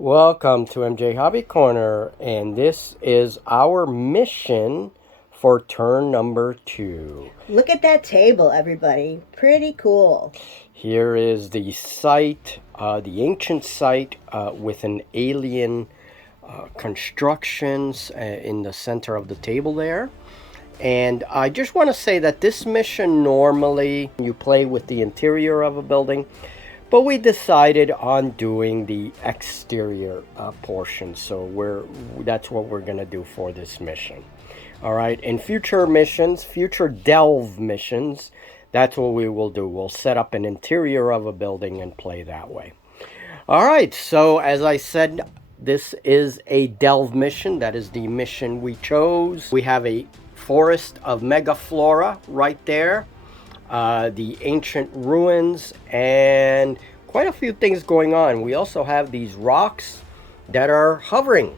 Welcome to MJ Hobby Corner, and this is our mission for turn number 2. Look at that table, everybody. Pretty cool. Here is the site, the ancient site with an alien constructions in the center of the table there. And I just want to say that this mission normally you play with the interior of a building, but we decided on doing the exterior portion, so that's what we're going to do for this mission. All right, in future missions, future delve missions, that's what we will do. We'll set up an interior of a building and play that way. All right, so as I said, this is a delve mission. That is the mission we chose. We have a forest of megaflora right there. The ancient ruins, and quite a few things going on. We also have these rocks that are hovering,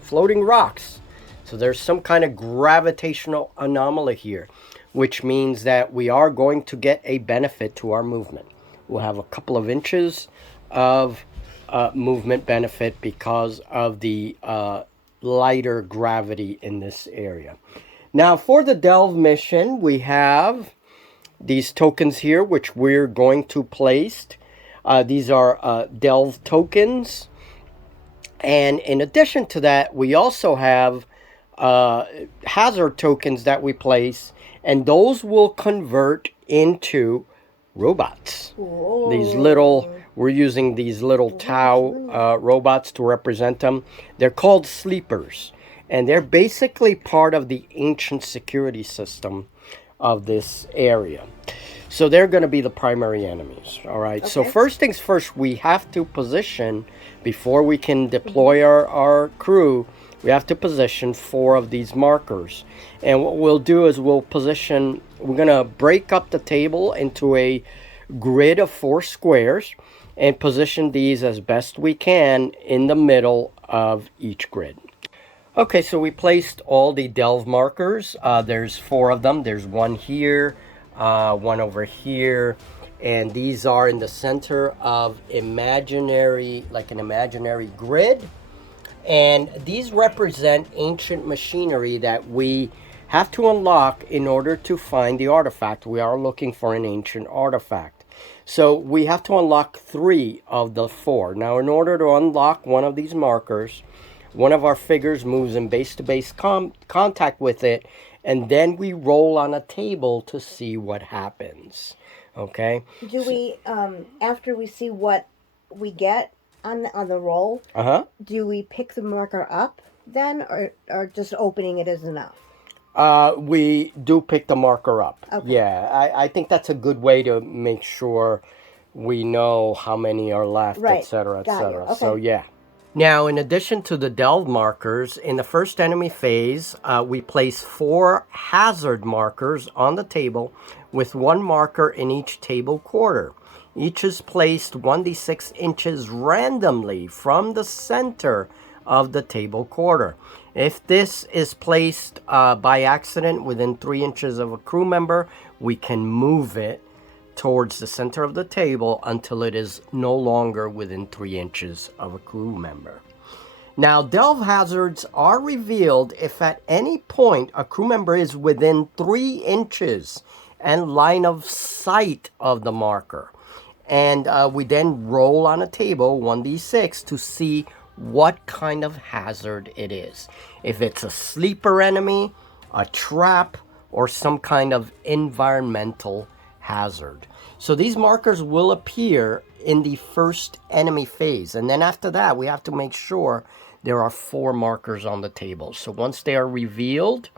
floating rocks. So there's some kind of gravitational anomaly here, which means that we are going to get a benefit to our movement. We'll have a couple of inches of movement benefit because of the lighter gravity in this area. Now for the delve mission, we have these tokens here, which we're going to place. These are delve tokens. And in addition to that, we also have hazard tokens that we place. And those will convert into robots. Whoa. We're using these little Tau robots to represent them. They're called sleepers. And they're basically part of the ancient security system of this area. So they're going to be the primary enemies. All right. Okay. So first things first, we have to position, before we can deploy our crew, we have to position 4 of these markers. And what we'll do is we're going to break up the table into a grid of 4 squares and position these as best we can in the middle of each grid. Okay, so we placed all the delve markers. There's 4 of them. There's one here, one over here, and these are in the center of an imaginary grid. And these represent ancient machinery that we have to unlock in order to find the artifact. We are looking for an ancient artifact. So we have to unlock 3 of the 4. Now, in order to unlock one of these markers, one of our figures moves in base-to-base contact with it, and then we roll on a table to see what happens. Okay? Do we, after we see what we get on the roll, do we pick the marker up then, or just opening it is enough? We do pick the marker up. Okay. Yeah, I think that's a good way to make sure we know how many are left, right, etc., etc. Okay. So, yeah. Now, in addition to the delve markers, in the first enemy phase, we place 4 hazard markers on the table with 1 marker in each table quarter. Each is placed 1d6 inches randomly from the center of the table quarter. If this is placed by accident within 3 inches of a crew member, we can move it towards the center of the table until it is no longer within 3 inches of a crew member. Now, delve hazards are revealed if at any point a crew member is within 3 inches and line of sight of the marker. And we then roll on a table 1d6 to see what kind of hazard it is. If it's a sleeper enemy, a trap, or some kind of environmental hazard. So these markers will appear in the first enemy phase, and then after that we have to make sure there are 4 markers on the table. So once they are revealed,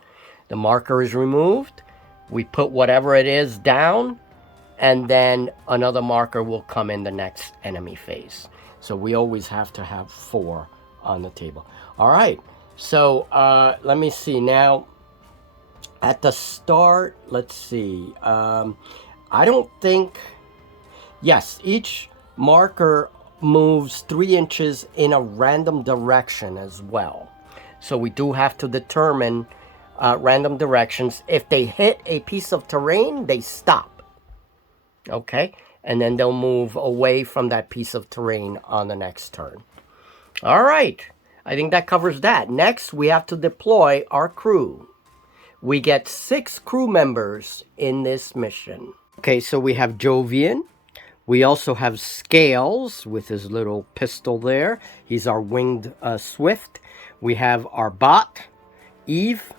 the marker is removed, we put whatever it is down, and then another marker will come in the next enemy phase. So we always have to have 4 on the table. All right, so let me see now. At the start, let's see. I don't think... Yes, each marker moves 3 inches in a random direction as well. So we do have to determine random directions. If they hit a piece of terrain, they stop. Okay? And then they'll move away from that piece of terrain on the next turn. All right. I think that covers that. Next, we have to deploy our crew. We get 6 crew members in this mission. Okay, so we have Jovian. We also have Scales with his little pistol there. He's our winged swift. We have our bot, Eve.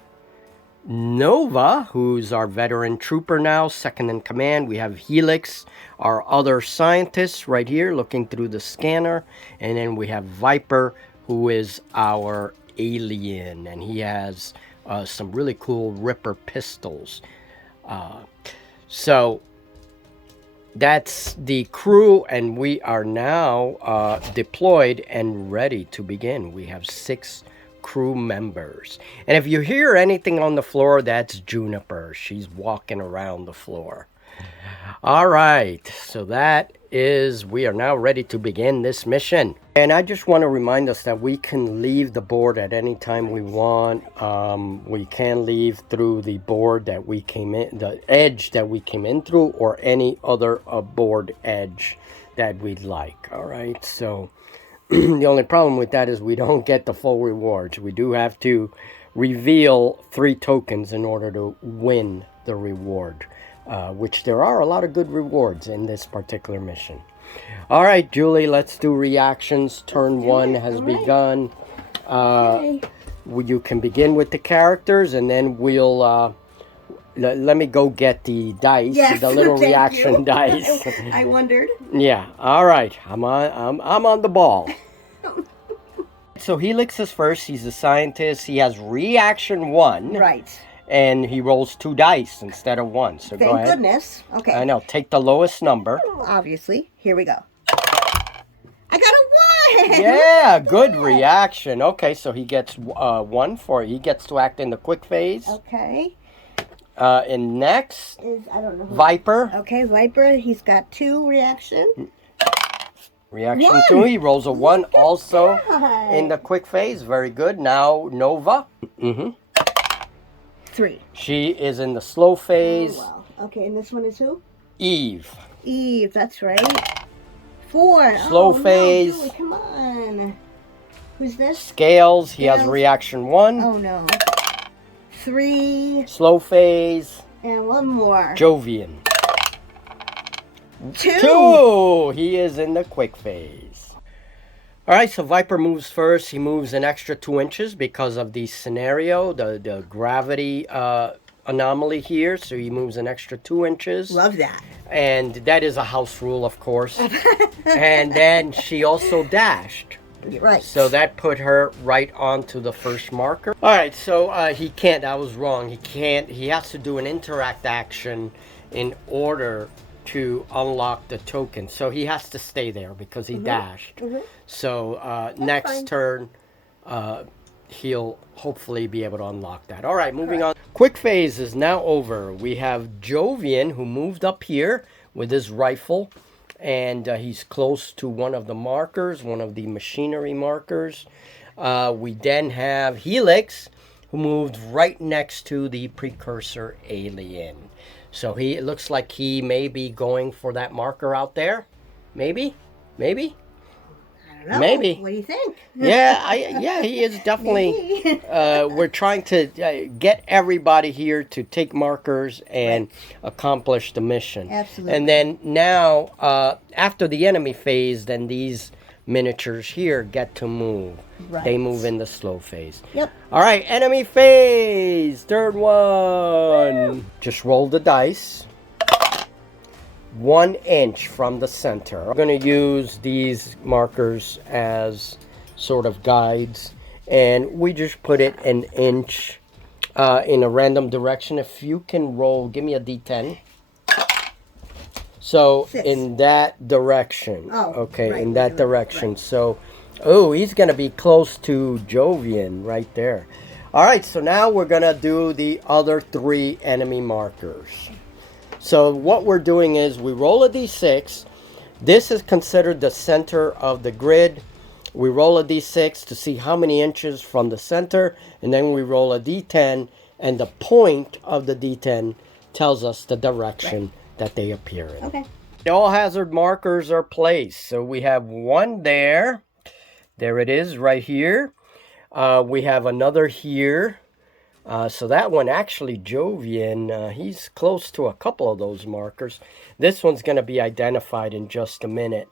Nova, who's our veteran trooper now, second in command. We have Helix, our other scientist right here looking through the scanner. And then we have Viper, who is our alien. And he has some really cool Ripper pistols. So that's the crew, and we are now deployed and ready to begin. We have 6 crew members. And if you hear anything on the floor, that's Juniper. She's walking around the floor. All right, so we are now ready to begin this mission. And I just want to remind us that we can leave the board at any time we want. We can leave through the board that we came in, the edge that we came in through, or any other board edge that we'd like. All right, so the only problem with that is we don't get the full rewards. We do have to reveal 3 tokens in order to win the reward, which there are a lot of good rewards in this particular mission. All right, Julie, let's do reactions. Turn 1 has begun. You can begin with the characters, and then we'll... let me go get the dice, the little reaction dice. I wondered. Yeah. All right. I'm on the ball. So Helix is first. He's a scientist. He has reaction 1. Right. And he rolls 2 dice instead of 1. So go ahead. Thank goodness. Okay. I know. Take the lowest number. Obviously. Here we go. I got a 1. Yeah. Good reaction. Okay. So he gets 1 for it. He gets to act in the quick phase. Okay. And next is, I don't know. Viper. Okay, Viper. He's got 2 reaction. Reaction 1. 2. He rolls a 1 also in the quick phase. Very good. Now Nova. 3. She is in the slow phase. Oh, wow. Okay, and this one is who? Eve. Eve, that's right. 4. Slow phase. No, Julie, come on. Who's this? Scales. He has reaction 1. Oh, no. 3. Slow phase. And 1 more. Jovian. 2. He is in the quick phase. All right, so Viper moves first. He moves an extra 2 inches because of the scenario, the gravity anomaly here. So he moves an extra 2 inches. Love that. And that is a house rule, of course. And then she also dashed. Right. So that put her right onto the first marker. All right, so he can't. I was wrong. He can't. He has to do an interact action in order to unlock the token. So he has to stay there because he dashed. So next turn, he'll hopefully be able to unlock that. All right, moving on. Quick phase is now over. We have Jovian, who moved up here with his rifle. And he's close to one of the markers, one of the machinery markers. We then have Helix, who moved right next to the precursor alien. So it looks like he may be going for that marker out there. Maybe? Maybe? I don't know. Maybe. What do you think? Yeah, he is definitely. We're trying to get everybody here to take markers and accomplish the mission. Absolutely. And then now, after the enemy phase, then these miniatures here get to move. Right. They move in the slow phase. Yep. All right, enemy phase. Third one. Just roll the dice. 1 inch from the center. I'm going to use these markers as sort of guides, and we just put it an inch in a random direction. If you can roll, give me a d10. So 6. in that direction. Oh, okay, right, in that direction. Right. So, oh, he's going to be close to Jovian right there. All right, so now we're going to do the other 3 enemy markers. So what we're doing is we roll a d6. This is considered the center of the grid. We roll a d6 to see how many inches from the center, and then we roll a d10, and the point of the d10 tells us the direction that they appear in. Okay. All hazard markers are placed. So we have 1 there, There it is right here. We have another here. So that one actually, Jovian, he's close to a couple of those markers. This one's going to be identified in just a minute.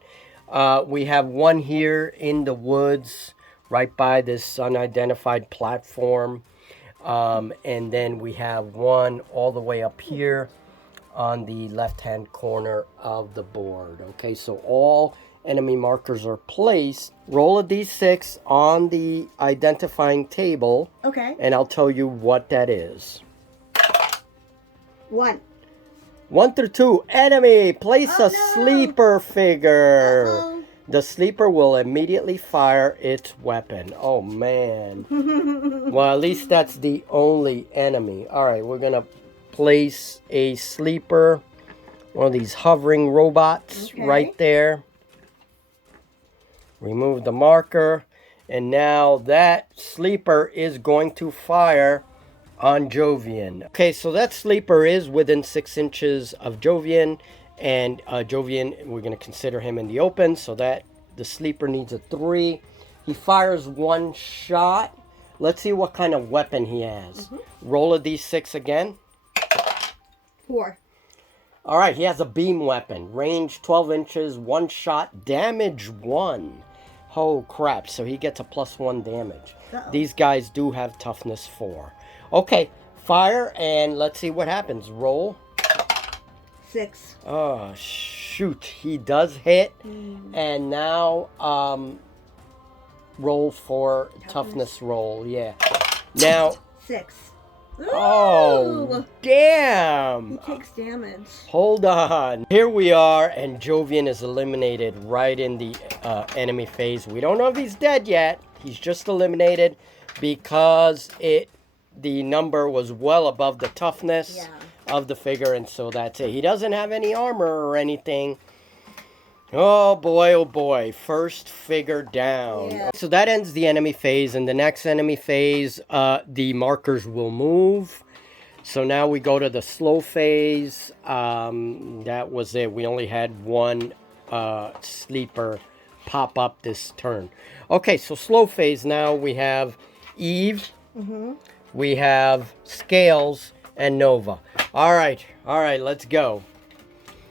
We have one here in the woods right by this unidentified platform. And then we have one all the way up here on the left-hand corner of the board. Okay, so all enemy markers are placed. Roll a d6 on the identifying table. Okay. And I'll tell you what that is. 1. 1 through 2. Enemy. Place a sleeper figure. Uh-oh. The sleeper will immediately fire its weapon. Oh, man. Well, at least that's the only enemy. All right, we're going to place a sleeper. One of these hovering robots right there. Remove the marker. And now that sleeper is going to fire on Jovian. Okay, so that sleeper is within 6 inches of Jovian. And Jovian, we're going to consider him in the open. So that the sleeper needs a 3. He fires 1 shot. Let's see what kind of weapon he has. Roll a d6 again. 4. All right, he has a beam weapon. Range 12 inches, 1 shot, damage 1. Oh, crap. So he gets a +1 damage. These guys do have toughness 4. Okay, fire, and let's see what happens. Roll. 6. Oh, shoot. He does hit. And now roll for toughness roll. Yeah. Now. 6. Oh, damn. He takes damage. Hold on. Here we are, and Jovian is eliminated right in the enemy phase. We don't know if he's dead yet. He's just eliminated because the number was well above the toughness of the figure, and so that's it. He doesn't have any armor or anything. Oh boy, first figure down. Yeah. So that ends the enemy phase. In the next enemy phase, the markers will move. So now we go to the slow phase. That was it. We only had one sleeper pop up this turn. Okay, so slow phase now. We have Eve. We have Scales and Nova. All right, let's go.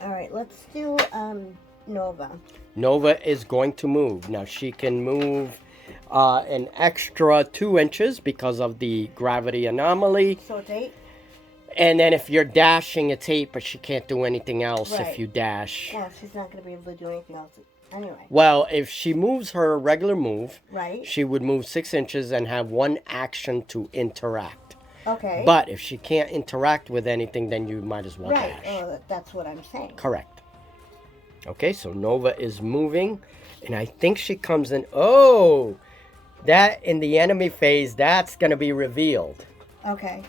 All right, let's do Nova. Nova is going to move. Now she can move an extra 2 inches because of the gravity anomaly. So it's 8? And then if you're dashing, it's 8, but she can't do anything else if you dash. Well, she's not going to be able to do anything else anyway. Well, if she moves her regular move, right, she would move 6 inches and have 1 action to interact. Okay. But if she can't interact with anything, then you might as well dash. Oh, that's what I'm saying. Correct. Okay, so Nova is moving, and I think she comes in. Oh, that in the enemy phase, that's going to be revealed. Okay.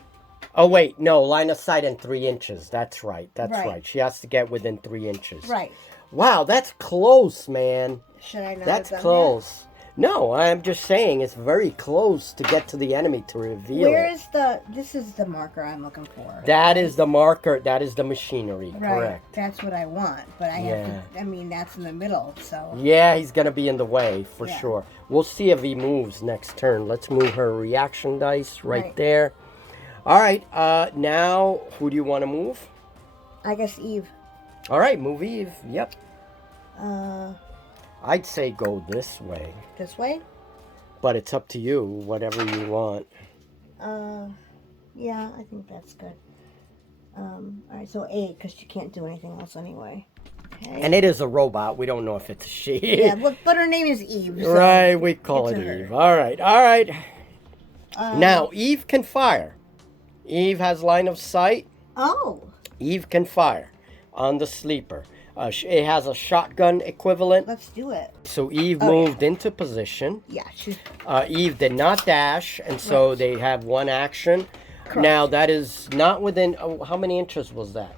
Oh, wait, no, line of sight in 3 inches. That's right. That's right. She has to get within 3 inches. Right. Wow, that's close, man. Should I not That's have done close. That? No, I'm just saying it's very close to get to the enemy to reveal This is the marker I'm looking for. That is the marker. That is the machinery. Right. Correct. That's what I want. But I have to, I mean, that's in the middle, so. Yeah, he's going to be in the way for sure. We'll see if he moves next turn. Let's move her reaction dice right there. All right. Now, who do you want to move? I guess Eve. All right, move Eve. Yep. I'd say go this way. This way? But it's up to you, whatever you want. Yeah, I think that's good. All right, so 8, because she can't do anything else anyway. Okay. And it is a robot. We don't know if it's a she. Yeah, but her name is Eve. So right, we call it Eve. All right. Now, Eve can fire. Eve has line of sight. Oh. Eve can fire on the sleeper. It has a shotgun equivalent. Let's do it. So Eve moved into position. Yeah. Eve did not dash, and so they have 1 action. Correct. Now, that is not within... how many inches was that?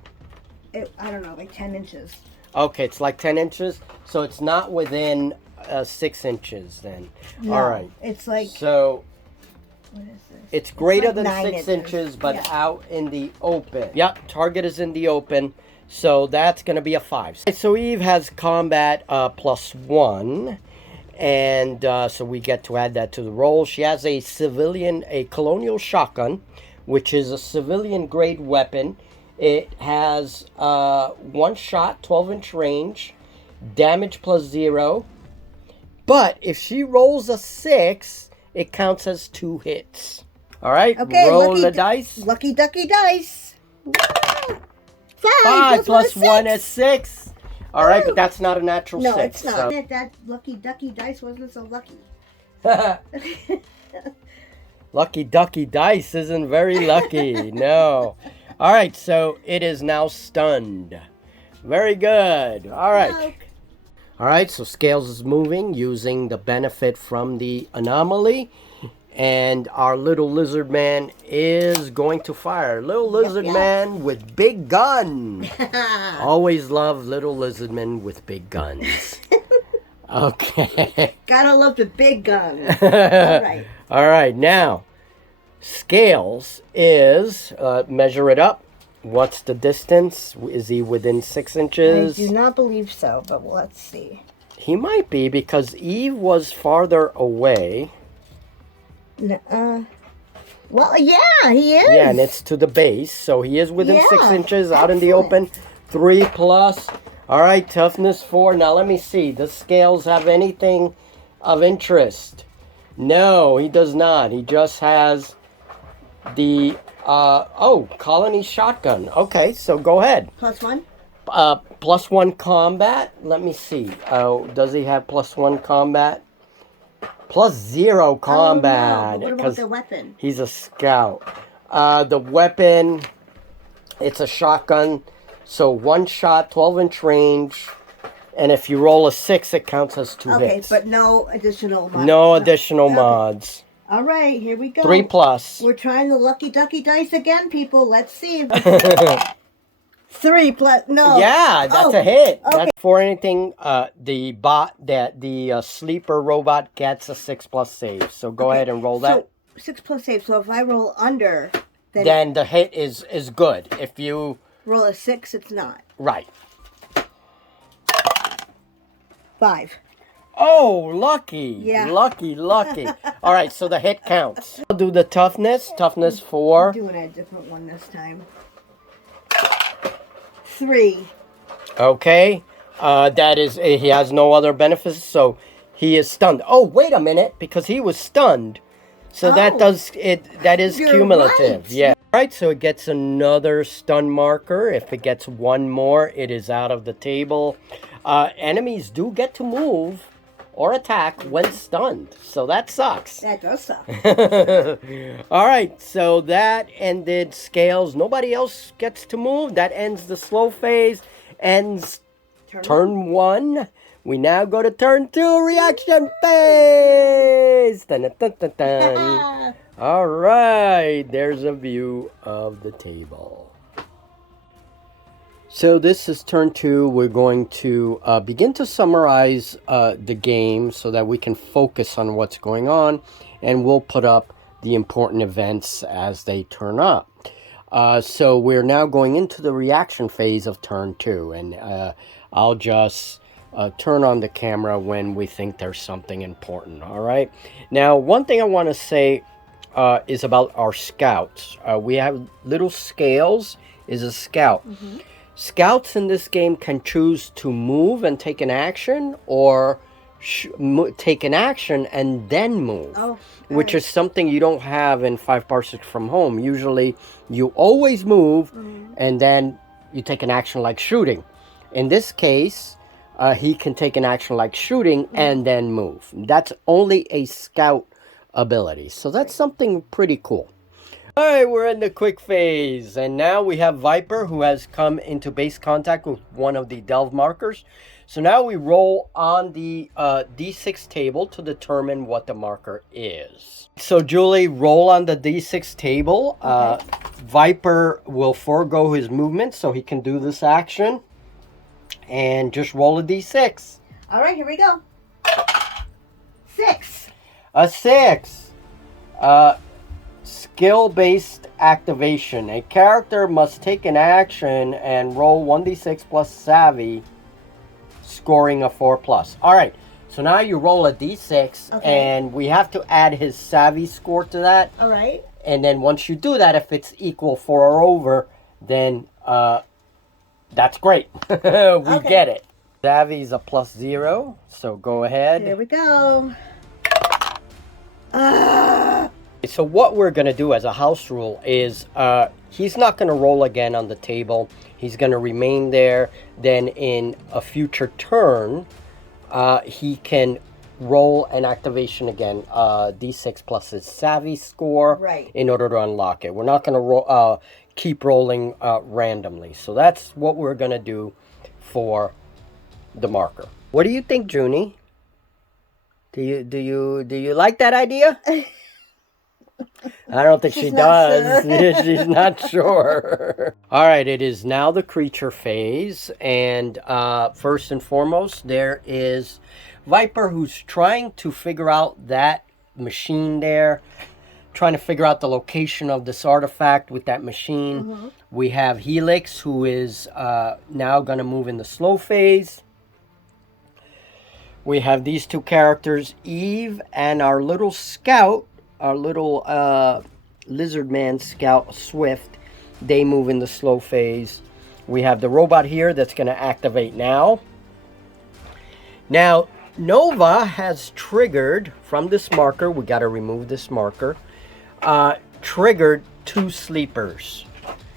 I don't know, like 10 inches. Okay, it's like 10 inches. So it's not within 6 inches then. No, all right. It's like... So... What is this? It's greater like than 6 inches, but out in the open. Yep, target is in the open. So that's going to be a 5. So Eve has combat +1. And so we get to add that to the roll. She has a colonial shotgun, which is a civilian grade weapon. It has one shot, 12-inch range, damage +0. But if she rolls a 6, it counts as 2 hits. All right, okay, roll the dice. Lucky ducky dice. 5 plus 1 is 6. All right, but that's not a natural 6. No, it's not. So. That lucky ducky dice wasn't so lucky. Lucky ducky dice isn't very lucky. No. All right, so it is now stunned. Very good. All right. Look. All right, so Scales is moving using the benefit from the anomaly. And our little lizard man is going to fire. Little lizard man with big gun. Always love little lizard men with big guns. Okay. Gotta love the big gun. All right. All right, now, Scales is, measure it up. What's the distance? Is he within 6 inches? I do not believe so, but let's see. He might be because Eve was farther away. Well, yeah, he is. Yeah, and it's to the base, so he is within 6 inches out in the open. 3 plus. All right, toughness 4. Now let me see. Does Scales have anything of interest? No, he does not. He just has the colony shotgun. Okay, so go ahead. +1? +1 combat. Let me see. Does he have +1 combat? +0 combat. Oh, no. What about the weapon? He's a scout. The weapon, it's a shotgun. So 1 shot, 12-inch range. And if you roll a 6, it counts as 2 hits. Okay, but no additional mods. No additional mods. All right, here we go. 3 plus. We're trying the lucky ducky dice again, people. Let's see. 3 plus. No. Yeah, that's a hit. Okay. That's for anything. The sleeper robot gets a 6 plus save. So go ahead and roll that. So 6 plus save. So if I roll under, then the hit is good. If you roll a 6, it's not. Right. 5. Oh, lucky. Yeah. Lucky. All right, so the hit counts. I'll do the toughness. Toughness 4. I'm doing a different one this time. 3. Okay. That is, he has no other benefits, so he is stunned. Oh, wait a minute, because he was stunned. So that is cumulative. Right. Yeah. All right, so it gets another stun marker. If it gets 1 more, it is out of the table. Enemies do get to move or attack when stunned. So that sucks. That does suck. All right, so that ended Scales. Nobody else gets to move. That ends the slow phase. Ends turn 1. We now go to turn 2, reaction phase. Dun, dun, dun, dun. All right, there's a view of the table. So this is turn 2. We're going to begin to summarize the game so that we can focus on what's going on, and we'll put up the important events as they turn up. So we're now going into the reaction phase of turn 2, and I'll just turn on the camera when we think there's something important. All right. Now, one thing I want to say is about our scouts. We have little Scales is a scout. Mm-hmm. Scouts in this game can choose to move and take an action, or take an action and then move, which is something you don't have in 5 parsecs from home. Usually you always move and then you take an action like shooting. In this case, he can take an action like shooting and then move. That's only a scout ability. So that's something pretty cool. All right, we're in the quick phase, and now we have Viper, who has come into base contact with one of the delve markers. So now we roll on the D6 table to determine what the marker is. So Julie, roll on the D6 table. Okay. Viper will forego his movement so he can do this action, and just roll a D6. All right, here we go. 6. A 6. Skill-based activation. A character must take an action and roll 1d6 plus savvy, scoring a 4+. All right, So now you roll a d6, and we have to add his savvy score to that. All right. And then once you do that, if it's equal 4 or over, then that's great. We get it. Savvy's a +0, so go ahead. Here we go. So what we're going to do as a house rule is he's not going to roll again on the table. He's going to remain there. Then in a future turn, he can roll an activation again, d6 plus his savvy score, in order to unlock it. We're not going to keep rolling randomly. So that's what we're going to do for the marker. What do you think, Junie? Do you like that idea? I don't think she does. Sure. She's not sure. All right, it is now the creature phase. And first and foremost, there is Viper, who's trying to figure out that machine there, trying to figure out the location of this artifact with that machine. We have Helix, who is now going to move in the slow phase. We have these two characters, Eve and our little scout, our little lizard man scout, Swift. They move in the slow phase. We have the robot here that's going to activate now. Now, Nova has triggered from this marker. We got to remove this marker. Triggered 2 sleepers.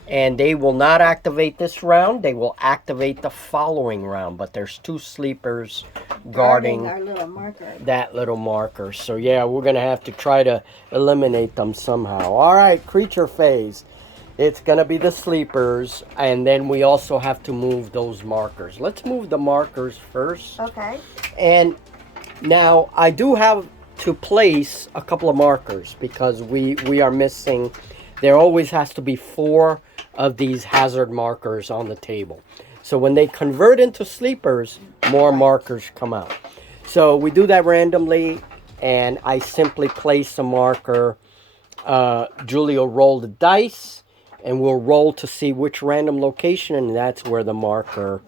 And they will not activate this round. They will activate the following round. But there's 2 sleepers guarding our little marker. That little marker. So yeah, we're going to have to try to eliminate them somehow. All right, creature phase. It's going to be the sleepers. And then we also have to move those markers. Let's move the markers first. Okay. And now I do have to place a couple of markers because we are missing. There always has to be 4 of these hazard markers on the table. So when they convert into sleepers, more markers come out. So we do that randomly, and I simply place a marker. Julie will roll the dice, and we'll roll to see which random location, and that's where the marker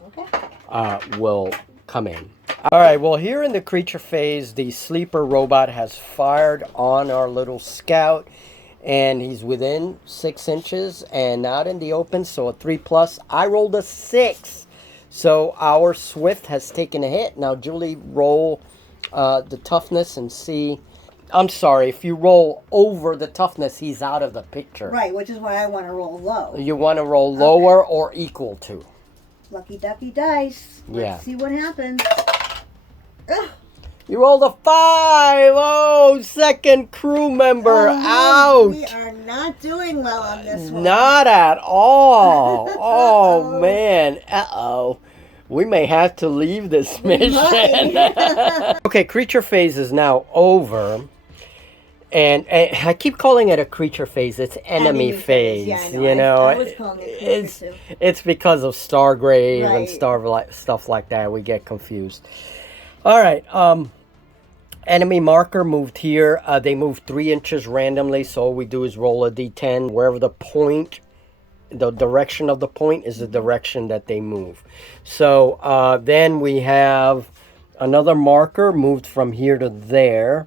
will come in. All right, well, here in the creature phase, the sleeper robot has fired on our little scout. And he's within 6 inches and out in the open, so a 3+. I rolled a 6. So our Swift has taken a hit. Now, Julie, roll the toughness and see. I'm sorry, if you roll over the toughness, he's out of the picture. Right, which is why I want to roll low. You want to roll lower or equal to. Lucky ducky dice. Let's see what happens. Ugh. You rolled a 5! Oh, second crew member out! We are not doing well on this one. Not at all. Oh, man. Uh-oh. We may have to leave this mission. Okay, creature phase is now over. And I keep calling it a creature phase. It's enemy phase. Yeah, you know, I was calling it creature too. It's because of Stargrave and stuff like that. We get confused. All right. Enemy marker moved here. They moved 3 inches randomly. So all we do is roll a d10. Wherever the point, the direction of the point is the direction that they move. So then we have another marker moved from here to there.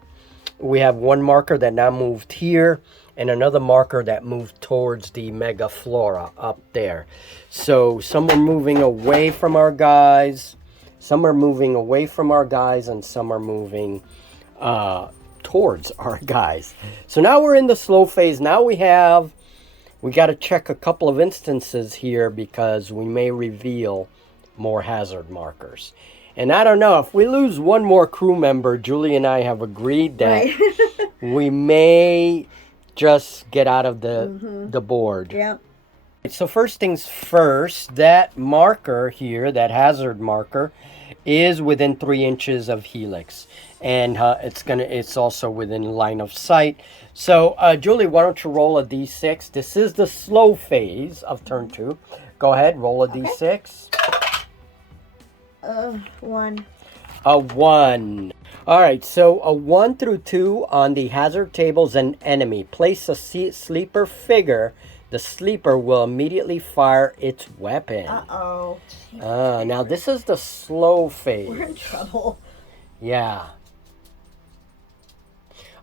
We have one marker that now moved here, and another marker that moved towards the mega flora up there. So some are moving away from our guys. Some are moving away from our guys, and some are moving towards our guys. So now we're in the slow phase. Now we got to check a couple of instances here because we may reveal more hazard markers. And I don't know, if we lose one more crew member, Julie and I have agreed that we may just get out of the board. Yeah. So first things first, that marker here, that hazard marker, is within 3 inches of Helix, and it's also within line of sight. So Julie, why don't you roll a d6? This is the slow phase of turn 2. Go ahead, roll a d6. 1. A 1. All right, so a 1 through 2 on the hazard tables and enemy. Place a sleeper figure. The sleeper will immediately fire its weapon. Uh-oh. Now this is the slow phase. We're in trouble. Yeah.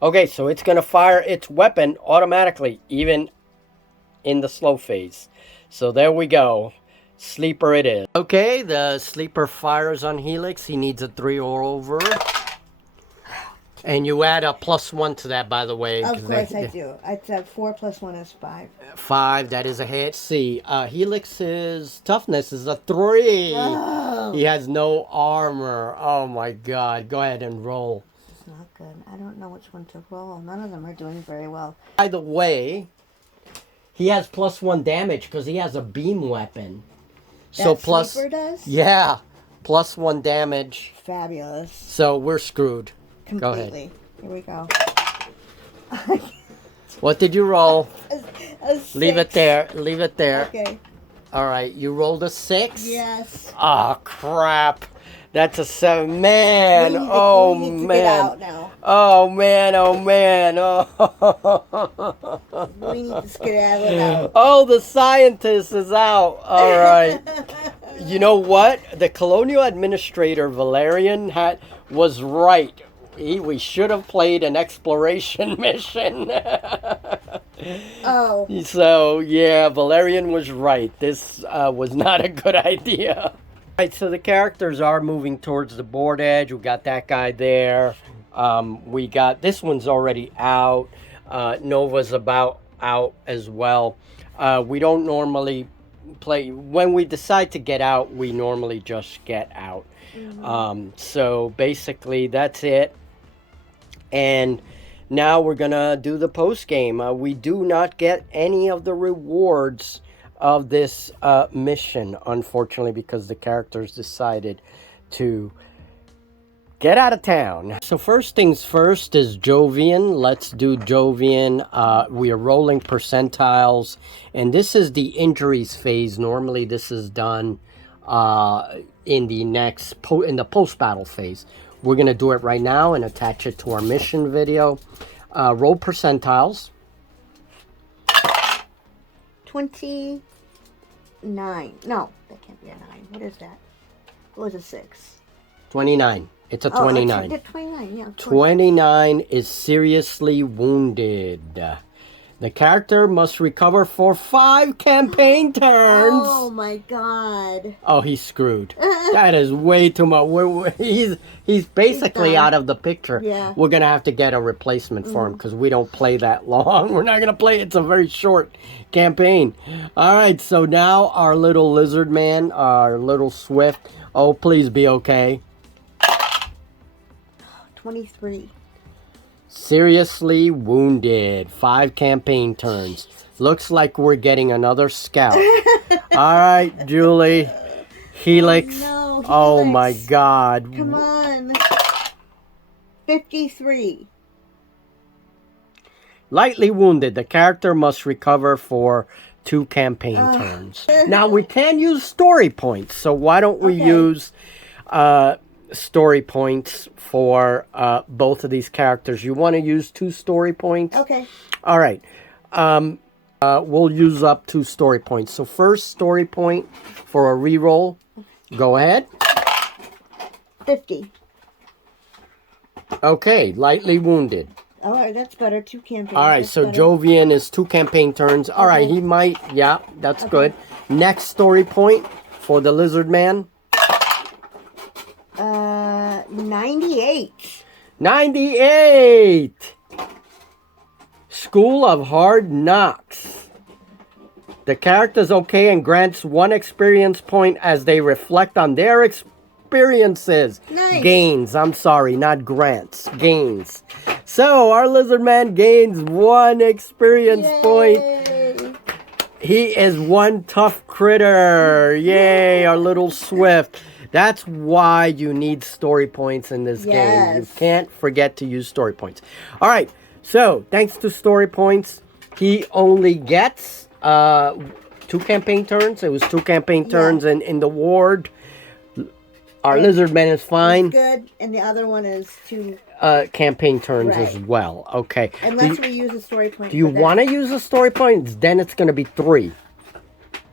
Okay, so it's going to fire its weapon automatically, even in the slow phase. So there we go. Sleeper it is. Okay, the sleeper fires on Helix. He needs a 3 or over. And you add a +1 to that, by the way. Of course I do. It's 4 + 1 is 5. 5, that is a hit. See, Helix's toughness is a 3. Oh. He has no armor. Oh my god. Go ahead and roll. It's not good. I don't know which one to roll. None of them are doing very well. By the way, he has +1 damage because he has a beam weapon. So plus, sleeper does? Yeah, +1 damage. Fabulous. So we're screwed. Completely. Go ahead. Here we go. What did you roll? A 6. Leave it there. Leave it there. Okay. All right. You rolled a 6? Yes. Oh, crap. That's a 7. Man. We need to man. Get out now. Oh, man. Oh, man. Oh. We need to skedaddle out. Oh, the scientist is out. All right. You know what? The colonial administrator, Valerian, was right. We should have played an exploration mission. Oh. So, yeah, Valerian was right. This was not a good idea. All right, so the characters are moving towards the board edge. We got that guy there. We got, this one's already out. Nova's about out as well. We don't normally play. When we decide to get out, we normally just get out. Mm-hmm. So basically that's it. And now we're gonna do the post game. We do not get any of the rewards of this mission, unfortunately, because the characters decided to get out of town. So first things first is Jovian. Let's do Jovian. We are rolling percentiles, and this is the injuries phase. Normally this is done in the post-battle phase. We're going to do it right now and attach it to our mission video. Roll percentiles. 29. No, that can't be a 9. What is that? What was a 6? 29. It's a 29. 29, yeah. 29 is seriously wounded. The character must recover for 5 campaign turns. Oh my god. Oh, he's screwed. That is way too much. He's basically out of the picture. Yeah. We're going to have to get a replacement for him because we don't play that long. We're not going to play. It's a very short campaign. All right, so now our little lizard man, our little swift. Oh, please be okay. 23. Seriously wounded. 5 campaign turns. Looks like we're getting another scout. All right, Julie. Helix. Oh, no, Helix. Oh my god. Come on. 53. Lightly wounded. The character must recover for 2 campaign turns. Now we can use story points. So why don't we use story points for both of these characters? You want to use 2 story points? Okay. All right. We'll use up 2 story points. So first story point for a reroll. Go ahead. 50. Okay, lightly wounded. All right, that's better. 2 campaigns. All right, that's so better. Jovian is 2 campaign turns. All right, he might. Yeah, that's good. Next story point for the lizard man. 98. 98. School of Hard Knocks. The character's okay and grants 1 experience point as they reflect on their experiences. Nice. Gains. I'm sorry, not grants. Gains. So our lizard man gains 1 experience point. He is 1 tough critter. Yay, our little swift. That's why you need story points in this game. You can't forget to use story points. All right. So, thanks to story points, he only gets 2 campaign turns. It was 2 campaign turns in the ward. Our lizard man is fine. Good. And the other one is 2 campaign turns as well. Okay. Unless we use a story point. Do you want to use a story point? Then it's going to be 3.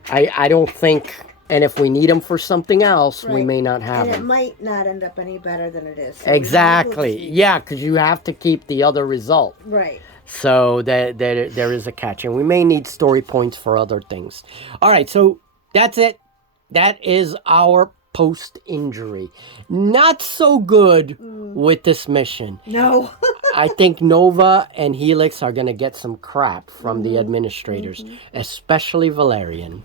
I don't think And if we need them for something else, we may not have them. And it might not end up any better than it is. So exactly. Yeah, because you have to keep the other result. Right. So there is a catch. And we may need story points for other things. All right, so that's it. That is our post-injury. Not so good with this mission. No. I think Nova and Helix are going to get some crap from the administrators, especially Valerian.